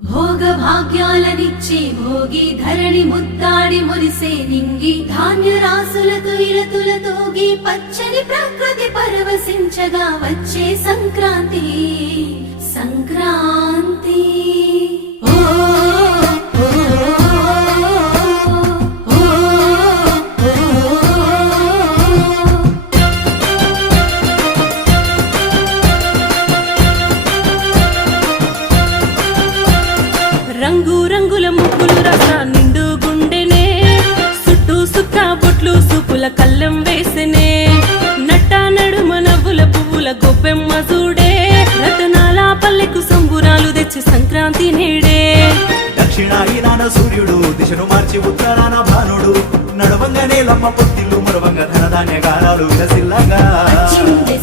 భోగ భాగ్యాలనిచ్చే భోగి ధరణి ముద్దాడి మురిసే నింగి ధాన్య రాసులతో ఇలతులతోగి పచ్చని ప్రకృతి పరవశించగా వచ్చే సంక్రాంతి సంక్రాంతి ఓ ఓ, ఓ, రంగు రంగుల ముగ్గులు రస నిండు గుండెనే చుట్టూ సుక్క బొట్లు సూపుల కళ్ళం వేసనే నట్ట నడుమ నవ్వుల పువ్వుల గొప్పెమ్మ చూడే రతనాల పల్లెకు సంబురాలు తెచ్చి సంక్రాంతి నేడే దక్షిణాయనాన సూర్యుడు దిశను మార్చి ఉత్తరాన భానుడు నడవంగానే లమ్మ పొత్తిల్లు మరవంగ ధనధాన్య గారాలు విలసిల్లగా వచ్చింది